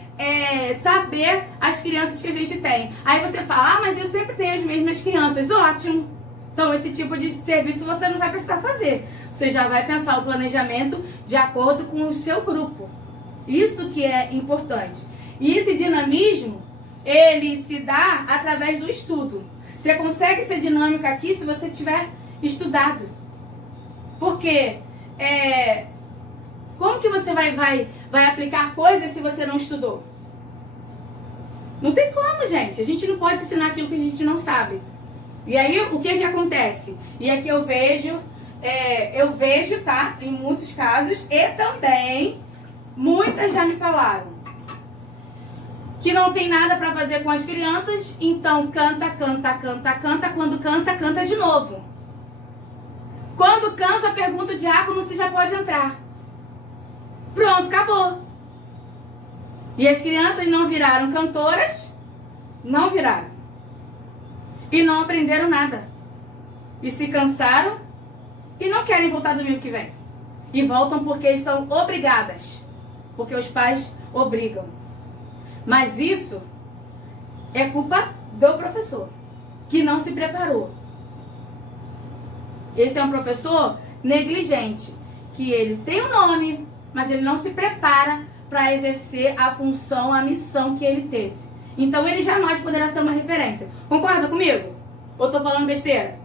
saber as crianças que a gente tem. Aí você fala, mas eu sempre tenho as mesmas crianças. Ótimo! Então esse tipo de serviço você não vai precisar fazer. Você já vai pensar o planejamento de acordo com o seu grupo. Isso que é importante. E esse dinamismo, ele se dá através do estudo. Você consegue ser dinâmica aqui se você tiver estudado. Porque como que você vai aplicar coisas se você não estudou? Não tem como, gente. A gente não pode ensinar aquilo que a gente não sabe. E aí, o que acontece? E aqui eu vejo, tá? Em muitos casos, e também, muitas já me falaram que não tem nada para fazer com as crianças, então canta. Quando cansa, canta de novo. Quando cansa, pergunta o diácono se já pode entrar. Pronto, acabou. E as crianças não viraram cantoras, não viraram. E não aprenderam nada. E se cansaram e não querem voltar domingo que vem. E voltam porque são obrigadas. Porque os pais obrigam. Mas isso é culpa do professor, que não se preparou. Esse é um professor negligente, que ele tem um nome, mas ele não se prepara para exercer a função, a missão que ele teve. Então ele jamais poderá ser uma referência. Concorda comigo? Ou estou falando besteira?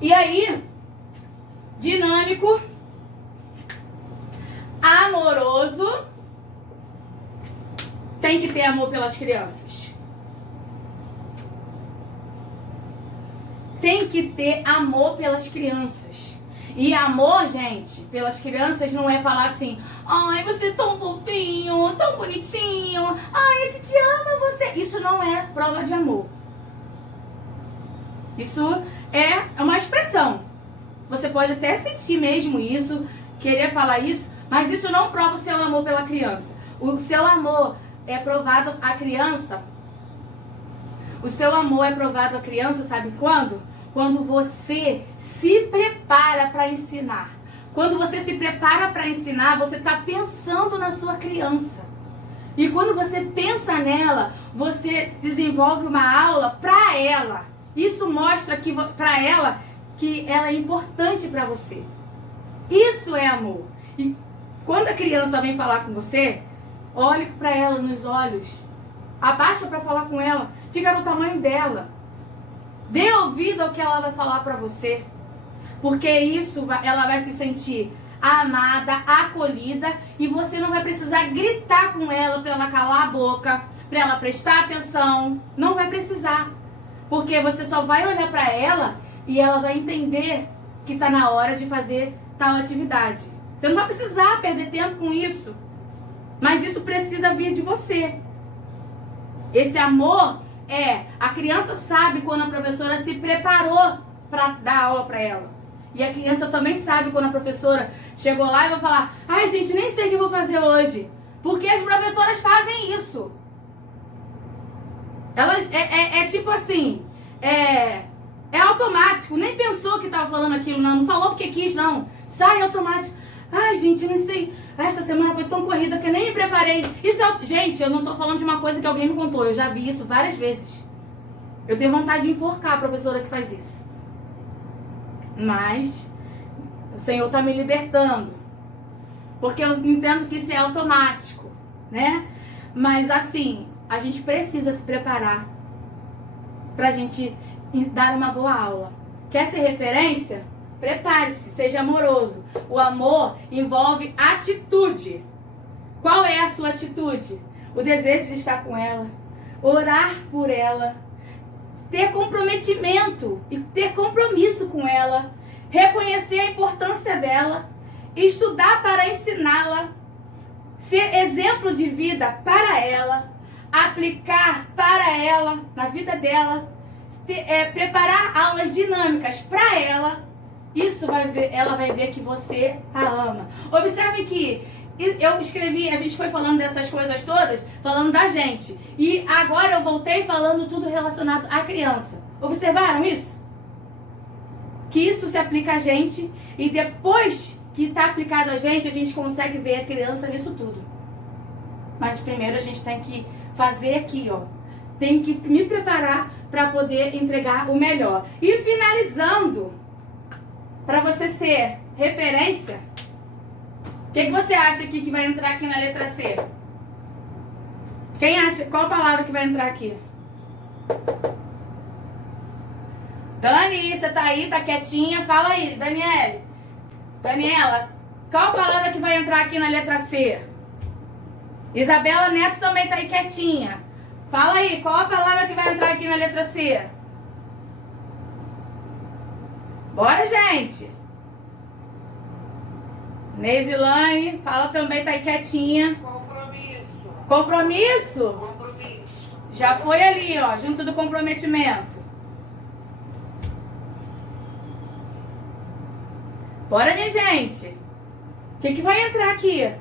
E aí, dinâmico, amoroso, tem que ter amor pelas crianças. Tem que ter amor pelas crianças. E amor, gente, pelas crianças não é falar assim, ai, você é tão fofinho, tão bonitinho, ai, a gente ama você. Isso não é prova de amor. Isso é uma expressão. Você pode até sentir mesmo isso, querer falar isso, mas isso não prova o seu amor pela criança. O seu amor é provado à criança. O seu amor é provado à criança, sabe quando? Quando você se prepara para ensinar. Quando você se prepara para ensinar, você está pensando na sua criança. E quando você pensa nela, você desenvolve uma aula para ela. Isso mostra para ela que ela é importante para você. Isso é amor. E quando a criança vem falar com você, olhe para ela nos olhos. Abaixa para falar com ela. Fica no tamanho dela. Dê ouvido ao que ela vai falar para você. Porque ela vai se sentir amada, acolhida. E você não vai precisar gritar com ela para ela calar a boca, para ela prestar atenção. Não vai precisar. Porque você só vai olhar para ela e ela vai entender que está na hora de fazer tal atividade. Você não vai precisar perder tempo com isso. Mas isso precisa vir de você. Esse amor a criança sabe quando a professora se preparou para dar aula para ela. E a criança também sabe quando a professora chegou lá e vai falar, ai gente, nem sei o que eu vou fazer hoje. Porque as professoras fazem isso. Elas, tipo assim, é automático. Nem pensou que estava falando aquilo, não falou porque quis, não. Sai automático. Ai gente, nem sei, essa semana foi tão corrida que eu nem me preparei. Gente, eu não tô falando de uma coisa que alguém me contou, eu já vi isso várias vezes. Eu tenho vontade de enforcar a professora que faz isso. Mas o Senhor está me libertando. Porque eu entendo que isso é automático, né? Mas assim, a gente precisa se preparar pra gente dar uma boa aula. Quer ser referência? Prepare-se, seja amoroso. O amor envolve atitude. Qual é a sua atitude? O desejo de estar com ela, orar por ela, ter comprometimento e ter compromisso com ela, reconhecer a importância dela, estudar para ensiná-la, ser exemplo de vida para ela, aplicar para ela, na vida dela, preparar aulas dinâmicas para ela. Isso ela vai ver que você a ama. Observe que eu escrevi, a gente foi falando dessas coisas todas, falando da gente. E agora eu voltei falando tudo relacionado à criança. Observaram isso? Que isso se aplica a gente e depois que está aplicado a gente consegue ver a criança nisso tudo. Mas primeiro a gente tem que fazer aqui, ó. Tem que me preparar para poder entregar o melhor. E finalizando, para você ser referência, o que você acha aqui que vai entrar aqui na letra C? Quem acha? Qual palavra que vai entrar aqui? Dani, você tá aí, tá quietinha? Fala aí, Daniela, qual palavra que vai entrar aqui na letra C? Isabela Neto também tá aí quietinha. Fala aí, qual a palavra que vai entrar aqui na letra C? Bora, gente! Neisilane, fala também, tá aí quietinha. Compromisso. Compromisso? Compromisso. Já foi ali, ó, junto do comprometimento. Bora, minha gente. O que vai entrar aqui?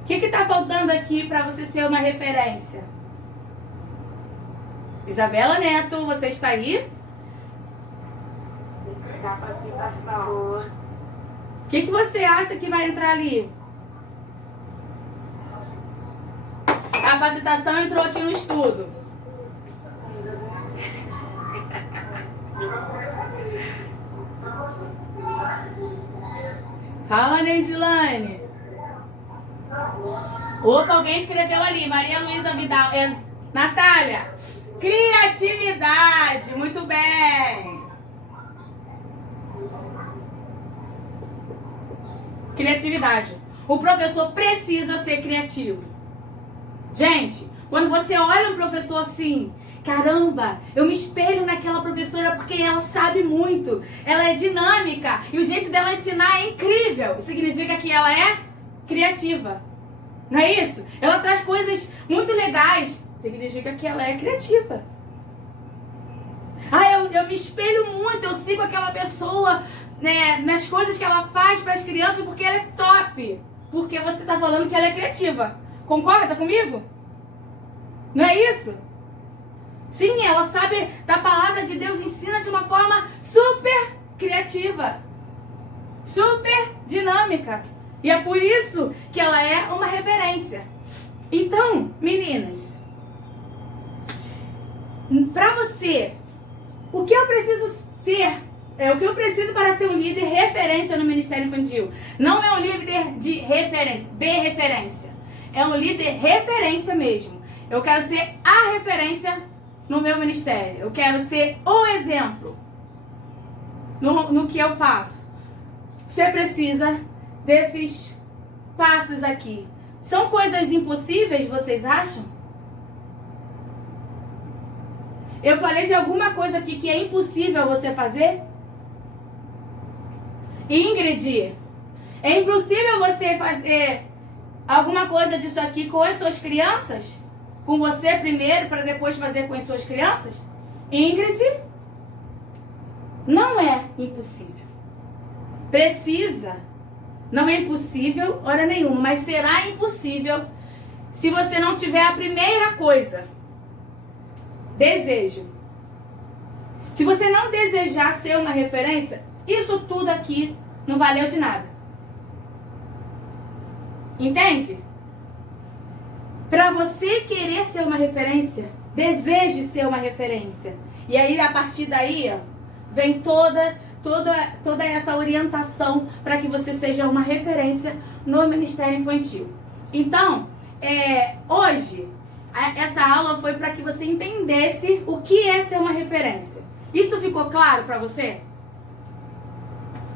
O que tá faltando aqui para você ser uma referência? Isabela Neto, você está aí? Capacitação. O que você acha que vai entrar ali? A capacitação entrou aqui no estudo. Fala, Neisilane. Opa, alguém escreveu ali. Maria Luísa Vidal. Natália. Criatividade. Muito bem. Criatividade. O professor precisa ser criativo. Gente, quando você olha um professor assim, caramba, eu me espelho naquela professora porque ela sabe muito, ela é dinâmica e o jeito dela ensinar é incrível. Significa que ela é criativa. Não é isso? Ela traz coisas muito legais. Significa que ela é criativa. Ah, eu me espelho muito, eu sigo aquela pessoa, né, nas coisas que ela faz para as crianças porque ela é top. Porque você está falando que ela é criativa. Concorda comigo? Não é isso? Sim, ela sabe da palavra de Deus, ensina de uma forma super criativa, super dinâmica. E é por isso que ela é uma referência. Então, meninas, para você, o que eu preciso ser, o que eu preciso para ser um líder referência no Ministério Infantil? Não é um líder de referência. É um líder referência mesmo. Eu quero ser a referência no meu ministério. Eu quero ser o exemplo no que eu faço. Você precisa desses passos aqui. São coisas impossíveis, vocês acham? Eu falei de alguma coisa aqui que é impossível você fazer? Ingrid, é impossível você fazer alguma coisa disso aqui com as suas crianças? Com você primeiro, para depois fazer com as suas crianças? Ingrid, não é impossível. Precisa. Não é impossível, hora nenhuma, mas será impossível se você não tiver a primeira coisa. Desejo. Se você não desejar ser uma referência, isso tudo aqui não valeu de nada. Entende? Para você querer ser uma referência, deseje ser uma referência. E aí, a partir daí, ó, vem toda essa orientação para que você seja uma referência no Ministério Infantil. Então, hoje, essa aula foi para que você entendesse o que é ser uma referência. Isso ficou claro para você?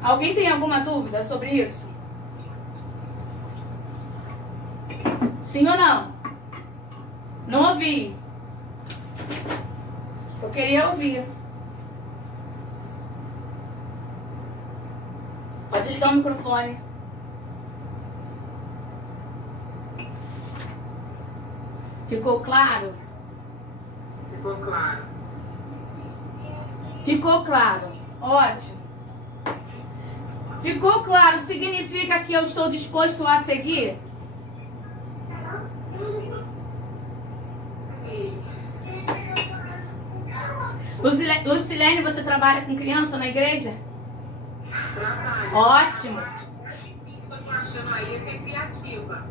Alguém tem alguma dúvida sobre isso? Sim ou não? Não ouvi. Eu queria ouvir. Pode ligar o microfone. Ficou claro? Ficou claro. Ficou claro. Ótimo. Ficou claro? Significa que eu estou disposto a seguir? Sim. Lucilene, você trabalha com criança na igreja? Trabalho. Ótimo. Isso que eu tô achando aí é ser criativa.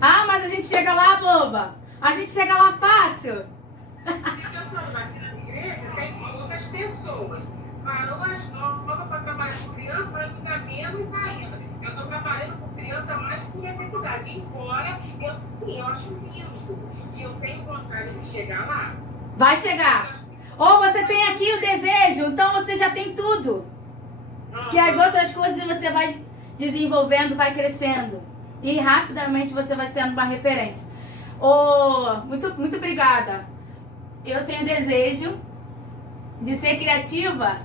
Ah, mas a gente chega lá, boba. A gente chega lá fácil. Porque eu falo, aqui na igreja tem poucas pessoas. Parou mais nova para trabalhar com criança, ainda menos ainda. Eu estou trabalhando com criança mais por necessidade. Embora eu acho lindo. E eu tenho vontade de chegar lá. Vai chegar. Ou você tem aqui o desejo, então você já tem tudo. Que as outras coisas você vai desenvolvendo, vai crescendo. E rapidamente você vai sendo uma referência. Muito obrigada. Eu tenho desejo de ser criativa.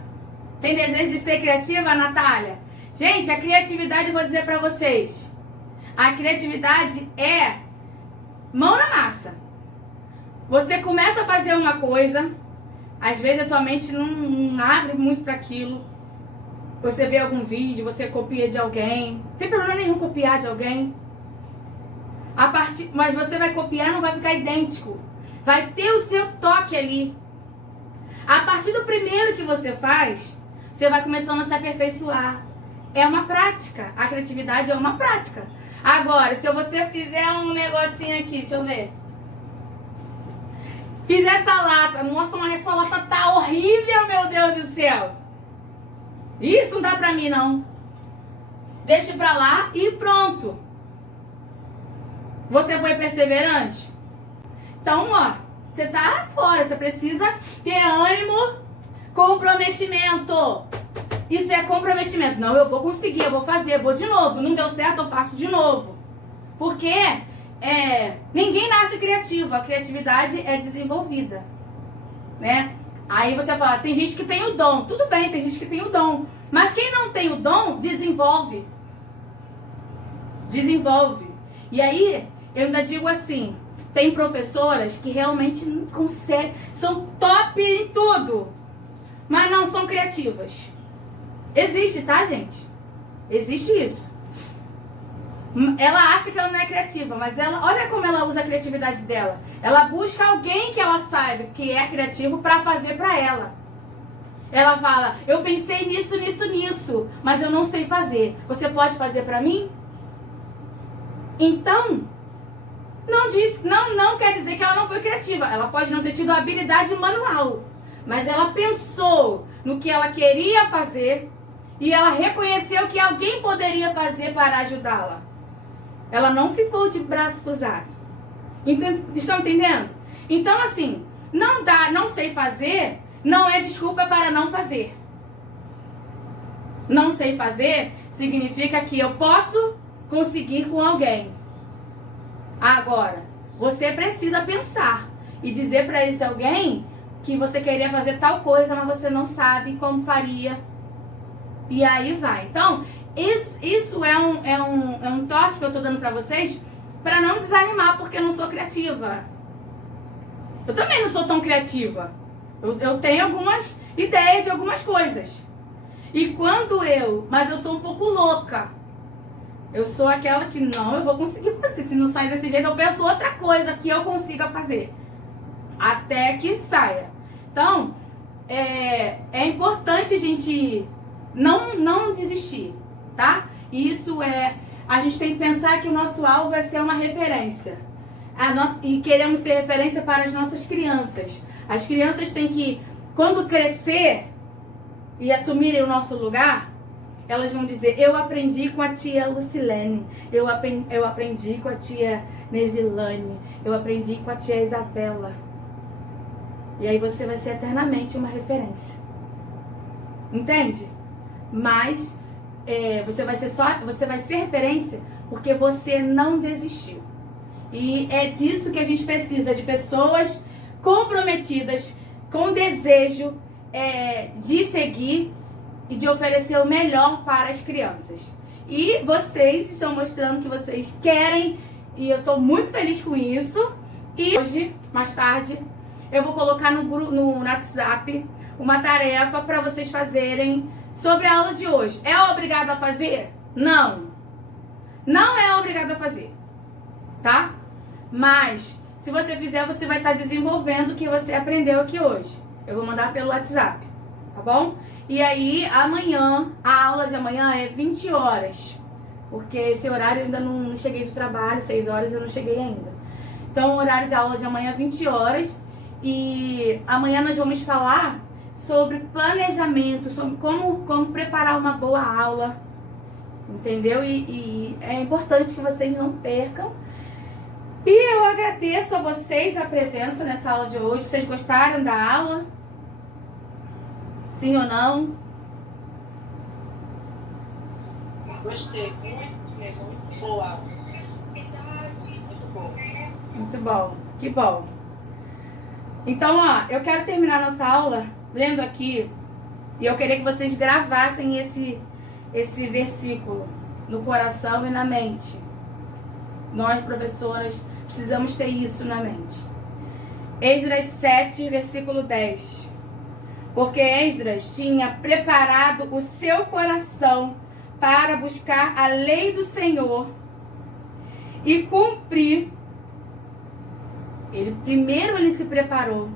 Tem desejo de ser criativa, Natália? Gente, a criatividade, eu vou dizer pra vocês. A criatividade é mão na massa. Você começa a fazer uma coisa, às vezes a tua mente não abre muito para aquilo. Você vê algum vídeo, você copia de alguém. Não tem problema nenhum copiar de alguém. Mas você vai copiar, não vai ficar idêntico. Vai ter o seu toque ali. A partir do primeiro que você faz, você vai começando a se aperfeiçoar. É uma prática. A criatividade é uma prática. Agora, se você fizer um negocinho aqui, deixa eu ver. Fizer salada. Nossa, mas essa salada tá horrível, meu Deus do céu. Isso não dá pra mim, não. Deixa pra lá e pronto. Você foi perseverante? Então, ó, você tá fora. Você precisa ter ânimo, comprometimento. Isso é comprometimento. Não, eu vou conseguir, eu vou fazer, eu vou de novo. Não deu certo, eu faço de novo. Porque ninguém nasce criativo. A criatividade é desenvolvida, né? Aí você fala, tem gente que tem o dom. Tudo bem, tem gente que tem o dom. Mas quem não tem o dom, desenvolve. Desenvolve. E aí, eu ainda digo assim, tem professoras que realmente não conseguem, são top em tudo, mas não são criativas. Existe, tá, gente? Existe isso. Ela acha que ela não é criativa, mas olha como ela usa a criatividade dela. Ela busca alguém que ela saiba que é criativo para fazer para ela. Ela fala, eu pensei nisso, mas eu não sei fazer. Você pode fazer para mim? Então, não quer dizer que ela não foi criativa. Ela pode não ter tido habilidade manual, mas ela pensou no que ela queria fazer e ela reconheceu que alguém poderia fazer para ajudá-la. Ela não ficou de braço cruzado. Estão entendendo? Então, assim, não sei fazer, não é desculpa para não fazer. Não sei fazer significa que eu posso conseguir com alguém. Agora, você precisa pensar e dizer para esse alguém que você queria fazer tal coisa, mas você não sabe como faria. E aí vai. Então, isso é um toque que eu tô dando pra vocês pra não desanimar, porque eu não sou criativa. Eu também não sou tão criativa. Eu tenho algumas ideias de algumas coisas. Mas eu sou um pouco louca. Eu sou aquela que eu vou conseguir fazer. Se não sair desse jeito, eu penso outra coisa que eu consiga fazer. Até que saia. Então, é importante a gente não desistir, tá? A gente tem que pensar que o nosso alvo é ser uma referência. e queremos ser referência para as nossas crianças. As crianças têm que, quando crescer e assumirem o nosso lugar, elas vão dizer: eu aprendi com a tia Lucilene, eu aprendi com a tia Nesilane, eu aprendi com a tia Isabela. E aí você vai ser eternamente uma referência. Entende? Mas você vai ser referência porque você não desistiu. E é disso que a gente precisa, de pessoas comprometidas, com desejo de seguir e de oferecer o melhor para as crianças. E vocês estão mostrando que vocês querem, e eu estou muito feliz com isso. E hoje, mais tarde, eu vou colocar no WhatsApp uma tarefa para vocês fazerem sobre a aula de hoje. É obrigado a fazer? Não. Não é obrigado a fazer, tá? Mas, se você fizer, você vai estar desenvolvendo o que você aprendeu aqui hoje. Eu vou mandar pelo WhatsApp, tá bom? E aí, amanhã, a aula de amanhã é 20 horas. Porque esse horário eu ainda não cheguei do trabalho, 6 horas eu não cheguei ainda. Então, o horário da aula de amanhã é 20 horas. E amanhã nós vamos falar sobre planejamento, sobre como preparar uma boa aula. Entendeu? E é importante que vocês não percam. E eu agradeço a vocês a presença nessa aula de hoje. Vocês gostaram da aula? Sim ou não? Gostei, muito boa. Muito bom. Muito bom, que bom. Então, ó, eu quero terminar nossa aula lendo aqui, e eu queria que vocês gravassem esse versículo no coração e na mente. Nós, professoras, precisamos ter isso na mente. Esdras 7, versículo 10. Porque Esdras tinha preparado o seu coração para buscar a lei do Senhor e cumprir. Primeiro ele se preparou,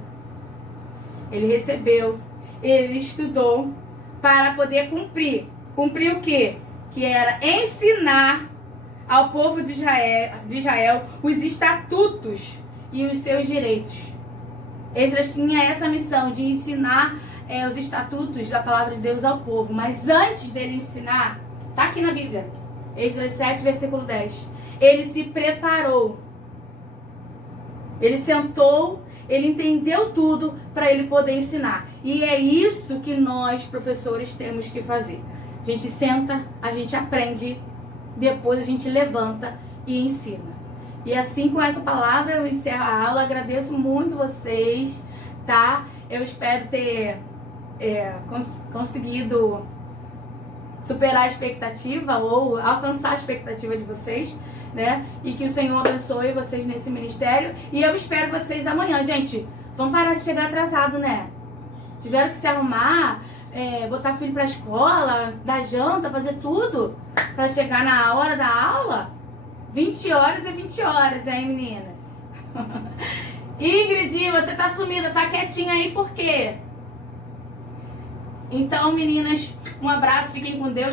ele recebeu, ele estudou para poder cumprir. Cumprir o quê? Que era ensinar ao povo de Israel os estatutos e os seus direitos. Esdras tinha essa missão de ensinar os estatutos da palavra de Deus ao povo. Mas antes dele ensinar, tá aqui na Bíblia, Esdras 7, versículo 10. Ele se preparou. Ele sentou, ele entendeu tudo para ele poder ensinar. E é isso que nós, professores, temos que fazer. A gente senta, a gente aprende, depois a gente levanta e ensina. E assim, com essa palavra, eu encerro a aula. Agradeço muito vocês, tá? Eu espero ter conseguido superar a expectativa ou alcançar a expectativa de vocês, né? E que o Senhor abençoe vocês nesse ministério. E eu espero vocês amanhã, gente. Vamos parar de chegar atrasado, né? Tiveram que se arrumar, botar filho pra escola, dar janta, fazer tudo pra chegar na hora da aula. 20 horas é 20 horas, hein, meninas? Ingrid, você tá sumida, tá quietinha aí por quê? Então, meninas, um abraço, fiquem com Deus.